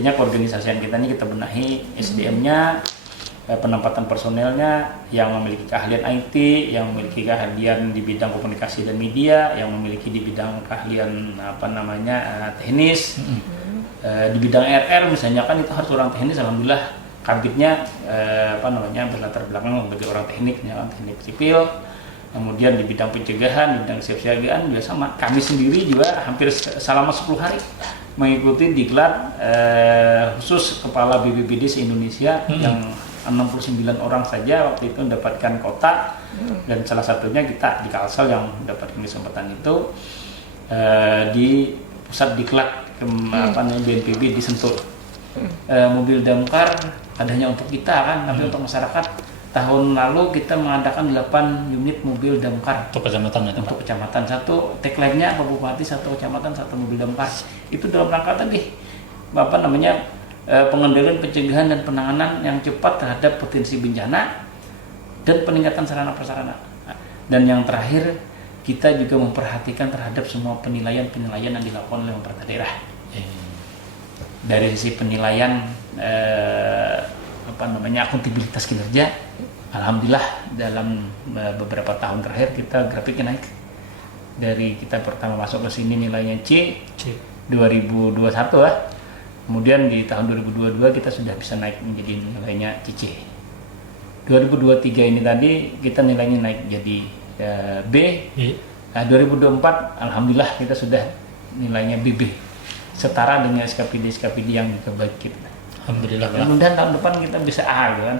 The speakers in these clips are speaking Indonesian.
artinya keorganisasian kita ini kita benahi SDM-nya, penempatan personelnya yang memiliki keahlian IT, yang memiliki keahlian di bidang komunikasi dan media, yang memiliki di bidang keahlian teknis, di bidang RR misalnya kan itu harus orang teknis. Alhamdulillah kabitnya berlatar belakang sebagai orang tekniknya kan, teknik sipil. Kemudian di bidang pencegahan, di bidang kesiapsiagaan juga sama. Kami sendiri juga hampir selama 10 hari mengikuti diklat khusus kepala BPBD se-Indonesia yang 69 orang saja waktu itu mendapatkan kota, dan salah satunya kita di Kalsel yang mendapatkan kesempatan itu di pusat diklat BNPB di Sentul. Mobil damkar adanya untuk kita kan, tapi untuk masyarakat. Tahun lalu kita mengadakan 8 unit mobil damkar untuk kecamatan. Untuk kecamatan, satu tagline-nya Pak Bupati, satu kecamatan satu mobil damkar. Itu dalam rangka tadi pengendalian, pencegahan dan penanganan yang cepat terhadap potensi bencana dan peningkatan sarana prasarana. Dan yang terakhir, kita juga memperhatikan terhadap semua penilaian yang dilakukan oleh pemerintah daerah. Dari sisi penilaian akuntabilitas kinerja, alhamdulillah dalam beberapa tahun terakhir kita grafiknya naik. Dari kita pertama masuk ke sini nilainya C 2021 lah. Kemudian di tahun 2022 kita sudah bisa naik menjadi nilainya CC. 2023 ini tadi kita nilainya naik jadi B. Nah, 2024 alhamdulillah kita sudah nilainya BB. Setara dengan SKPD yang kita bagi kita. Alhamdulillah. Mudah-mudahan tahun depan kita bisa A gitu kan.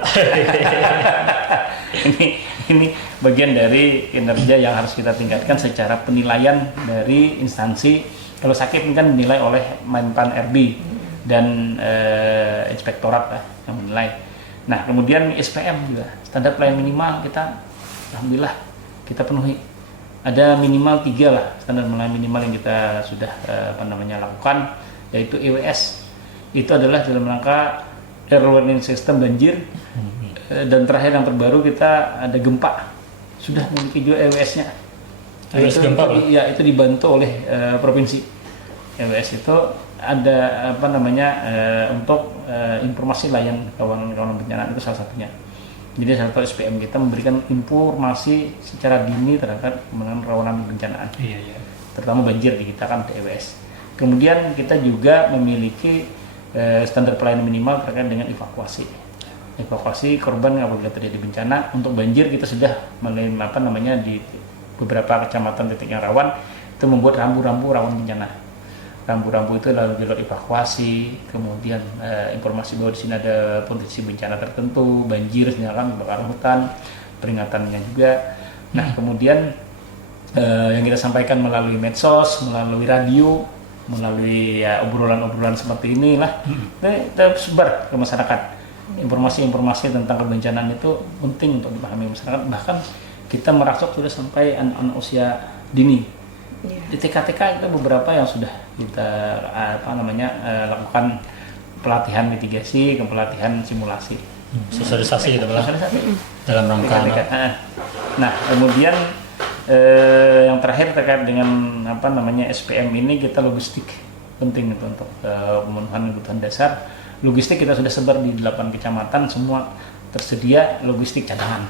ini bagian dari kinerja yang harus kita tingkatkan secara penilaian dari instansi. Kalau sakit kan dinilai oleh Menpan RB dan inspektorat lah yang menilai. Nah, kemudian SPM juga standar pelayanan minimal kita alhamdulillah kita penuhi. Ada minimal 3 lah standar pelayanan minimal yang kita sudah lakukan, yaitu EWS. Itu adalah dalam rangka early warning system banjir, dan terakhir yang terbaru kita ada gempa, sudah memiliki juga EWS-nya. EWS gempa ya, itu dibantu oleh provinsi. EWS itu ada untuk informasi layan kawanan bencana, itu salah satunya. Jadi satu SPM kita memberikan informasi secara dini terhadap rawanan bencana, terutama banjir di kita kan EWS. Kemudian kita juga memiliki standar pelayanan minimal terkait dengan evakuasi korban apabila terjadi bencana. Untuk banjir kita sudah di beberapa kecamatan titik yang rawan itu membuat rambu-rambu rawan bencana. Rambu-rambu itu lalu jalur evakuasi, kemudian informasi bahwa di sini ada potensi bencana tertentu, banjir, misalkan kebakaran hutan, peringatannya juga. Nah, kemudian yang kita sampaikan melalui medsos, melalui radio, melalui obrolan-obrolan seperti inilah, kita sebar ke masyarakat. Informasi-informasi tentang kebencanaan itu penting untuk dipahami masyarakat. Bahkan kita merasuk sudah sampai anak-anak usia dini. Di TK-TK itu beberapa yang sudah kita lakukan pelatihan mitigasi, pelatihan simulasi, sosialisasi itu dalam rangka. Nah, kemudian yang terakhir terkait dengan SPM ini, kita logistik penting itu untuk pemenuhan kebutuhan dasar. Logistik kita sudah sebar di 8 kecamatan, semua tersedia logistik cadangan.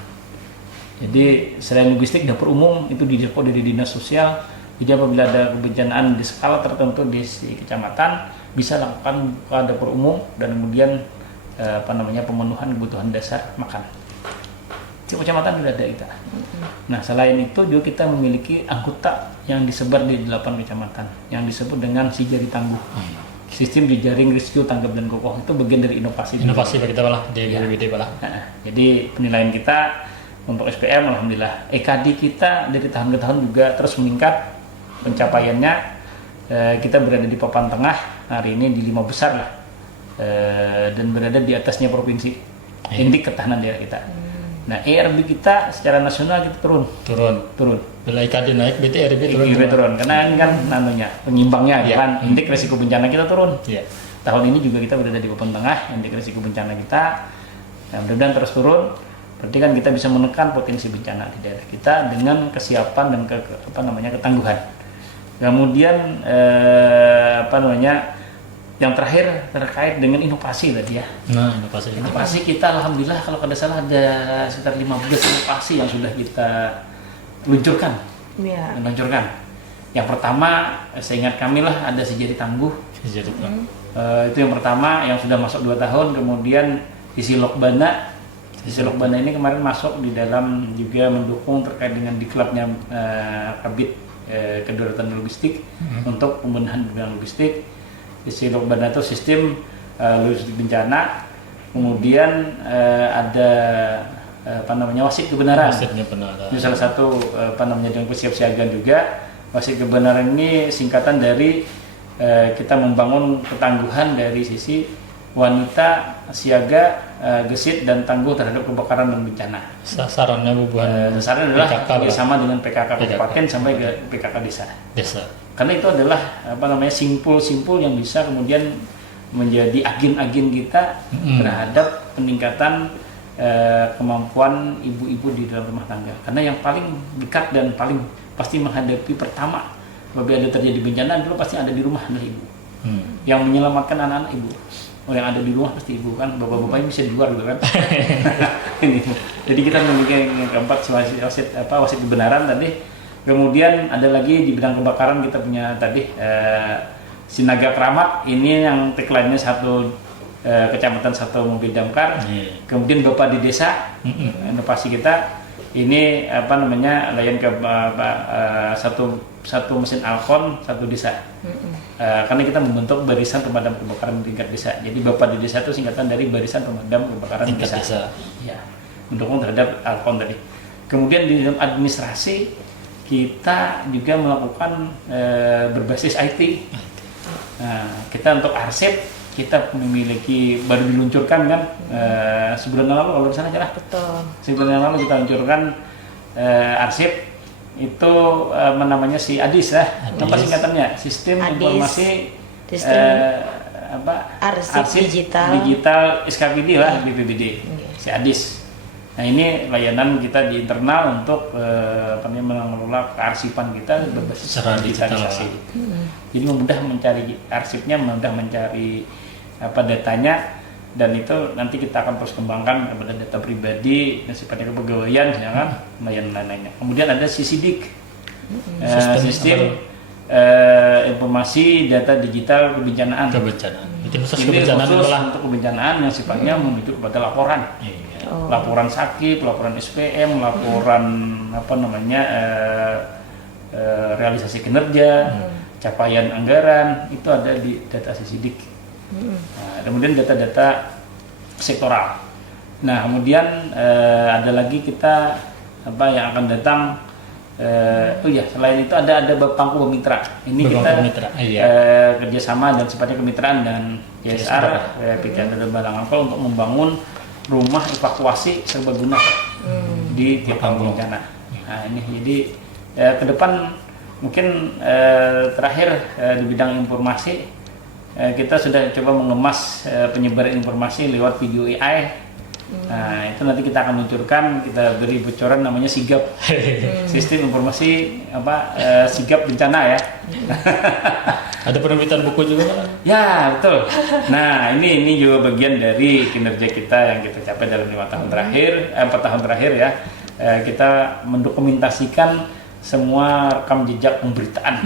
Jadi selain logistik, dapur umum itu didepo dari dinas sosial. Jadi apabila ada kebencanaan di skala tertentu di kecamatan, bisa lakukan buka dapur umum dan kemudian pemenuhan kebutuhan dasar makan. Di kecamatan sudah ada kita. Nah, selain itu juga kita memiliki anggota yang disebar di 8 kecamatan yang disebut dengan si jari tangguh. Sistem jejaring rescue tanggap dan kokoh itu bagian dari inovasi bagi kita di BPBD Jadi penilaian kita untuk SPM alhamdulillah. EKD kita dari tahun ke tahun juga terus meningkat pencapaiannya. Kita berada di papan tengah hari ini di 5 besar lah, dan berada di atasnya provinsi indeks ketahanan daerah kita. Nah, ERB kita secara nasional kita turun. Bila IKD naik, berarti ERB turun. Karena ini kan penyimbangnya, kan indeks risiko bencana kita turun. Tahun ini juga kita berada di papan tengah indeks risiko bencana kita. Nah, mudah-mudahan terus turun. Berarti kan kita bisa menekan potensi bencana di daerah kita dengan kesiapan dan ketangguhan. Kemudian yang terakhir terkait dengan inovasi tadi ya. Nah, inovasi itu. Inovasi kita alhamdulillah kalau tidak salah ada sekitar 15 inovasi yang sudah kita luncurkan. Iya. Yang pertama, seingat kami lah ada si Jari Tangguh. Jadi, Itu yang pertama yang sudah masuk 2 tahun. Kemudian Sisi Lokbana. Sisi Lokbana ini kemarin masuk di dalam juga mendukung terkait dengan diklapnya Kabit Kedaruratan Logistik untuk pembenahan bidang logistik. Sisi Lokbana itu sistem logistik bencana. Kemudian ada wasit kebenaran. Wasitnya benar. Ini salah satu dengan kesiapsiagaan juga. Wasit kebenaran ini singkatan dari kita membangun ketangguhan dari sisi wanita siaga, gesit dan tangguh terhadap kebakaran dan bencana. Sasarannya bukan Sasaran adalah PKK, sama dengan PKK kabupaten sampai ke PKK desa. Karena itu adalah simpul-simpul yang bisa kemudian menjadi agen-agen kita terhadap peningkatan kemampuan ibu-ibu di dalam rumah tangga. Karena yang paling dekat dan paling pasti menghadapi pertama apabila ada terjadi bencana dulu pasti ada di rumah adalah ibu. Yang menyelamatkan anak-anak ibu. Yang ada di rumah pasti ibu kan, bapak-bapaknya bisa di luar gitu kan. Ini. Jadi kita memiliki yang keempat wasit kebenaran tadi. Kemudian ada lagi di bidang kebakaran kita punya tadi Sinaga Keramat. Ini yang tagline-nya satu kecamatan satu mobil damkar. Kemudian Bapak di Desa, inovasi kita ini layan ke satu mesin Alkon satu desa. Karena kita membentuk barisan pemadam kebakaran tingkat desa. Jadi Bapak di Desa itu singkatan dari barisan pemadam kebakaran tingkat desa. Ya, mendukung terhadap Alkon tadi. Kemudian di dalam administrasi kita juga melakukan berbasis IT. Kita untuk arsip kita memiliki baru diluncurkan kan sebulan lalu kalau di sana jelas. Betul. Sebulan lalu kita luncurkan arsip itu namanya si ADIS ya. Apa singkatannya? Sistem ADIS. Informasi Arsip digital SKPD lah BPBD. Si ADIS. Nah ini layanan kita di internal untuk mengelola kearsipan kita berbasis secara digitalisasi. Jadi mudah mencari arsipnya, mudah mencari datanya, dan itu nanti kita akan terus kembangkan kepada data pribadi dan sifatnya kepegawaian, ya kan, layanan lainnya. Kemudian ada SISIDIK, sistem informasi data digital kebencanaan. Itu khusus Ini kebencanaan khusus adalah untuk kebencanaan yang sifatnya menuju kepada laporan. Laporan sakit, laporan SPM, laporan realisasi kinerja, capaian anggaran, itu ada di data SISIDIK. Nah, kemudian data-data sektoral. Nah, kemudian ada lagi kita yang akan datang. Selain itu ada Bapangku Mitra. Ini kita kerjasama dan sifatnya kemitraan dan CSR Pikiran dan Balangangkol untuk membangun rumah evakuasi serbaguna di tiap bencana. Nah ini jadi ke depan mungkin terakhir di bidang informasi kita sudah coba mengemas penyebaran informasi lewat video AI. Nah itu nanti kita akan luncurkan, kita beri bocoran namanya SIGAP, sistem informasi SIGAP bencana ya. Ada penerbitan buku juga kan? Ya betul. Nah ini juga bagian dari kinerja kita yang kita capai dalam 4 tahun terakhir ya. Kita mendokumentasikan semua rekam jejak pemberitaan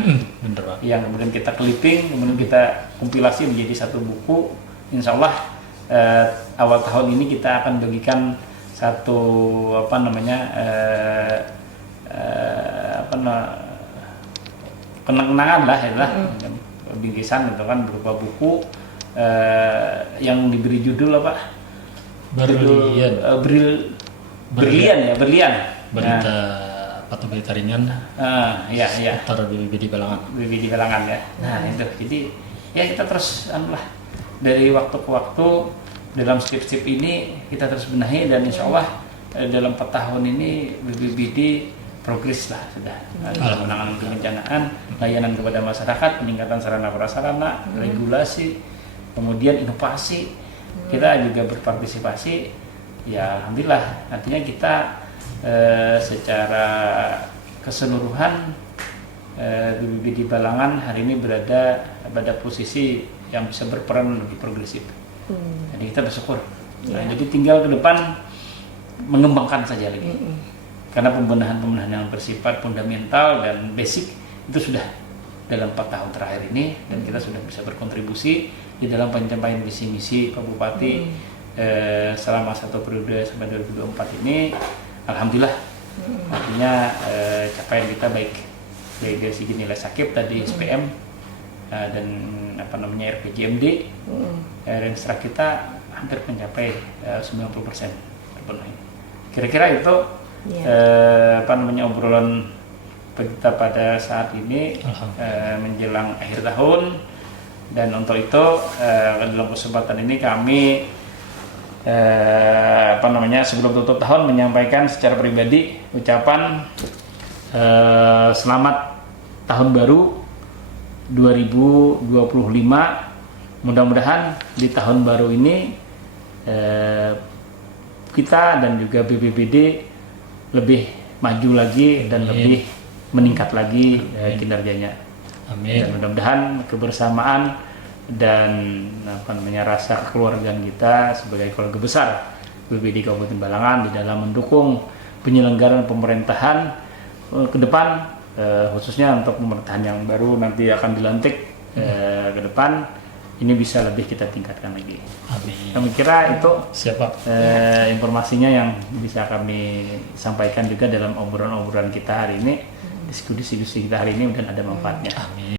yang kemudian kita clipping, kemudian kita kompilasi menjadi satu buku. Insya Allah awal tahun ini kita akan bagikan satu kenang-kenangan lah ya, bingkisan gitu kan, berupa buku yang diberi judul Berlian. Berita atau berita ringan. Iya. Seputar BPBD Balangan ya. Nah itu, jadi ya kita terus dari waktu ke waktu dalam step-step ini kita terus benahi, dan insya Allah dalam 4 tahun ini BPBD progres lah sudah dalam penanganan kebencanaan, layanan kepada masyarakat, peningkatan sarana prasarana, regulasi, kemudian inovasi. Kita juga berpartisipasi, ya alhamdulillah. Artinya kita secara keseluruhan BPBD Balangan hari ini berada pada posisi yang bisa berperan lebih progresif. Jadi kita bersyukur. Nah, jadi tinggal ke depan mengembangkan saja lagi. Karena pembenahan yang bersifat fundamental dan basic itu sudah dalam 4 tahun terakhir ini, dan kita sudah bisa berkontribusi di dalam pencapaian visi misi Pak Bupati selama 1 periode sampai 2024 ini. Alhamdulillah, artinya capaian kita baik dari segi nilai sakit tadi SPM dan RPJMD, Renstra kita hampir mencapai 90% terpenuhi. Kira-kira itu obrolan kita pada saat ini menjelang akhir tahun. Dan untuk itu dalam kesempatan ini kami sebelum tutup tahun menyampaikan secara pribadi ucapan selamat tahun baru 2025. Mudah-mudahan di tahun baru ini kita dan juga BPBD lebih maju lagi dan lebih meningkat lagi kinerjanya. Amin. Dan mudah-mudahan kebersamaan dan rasa kekeluargaan kita sebagai keluarga besar BPBD Kabupaten Balangan di dalam mendukung penyelenggaraan pemerintahan ke depan, khususnya untuk pemerintahan yang baru nanti akan dilantik ke depan, ini bisa lebih kita tingkatkan lagi. Amin. Kami kira itu Siapa? informasinya yang bisa kami sampaikan juga dalam obrolan-obrolan kita hari ini, diskusi kita hari ini, dan ada manfaatnya. Amin.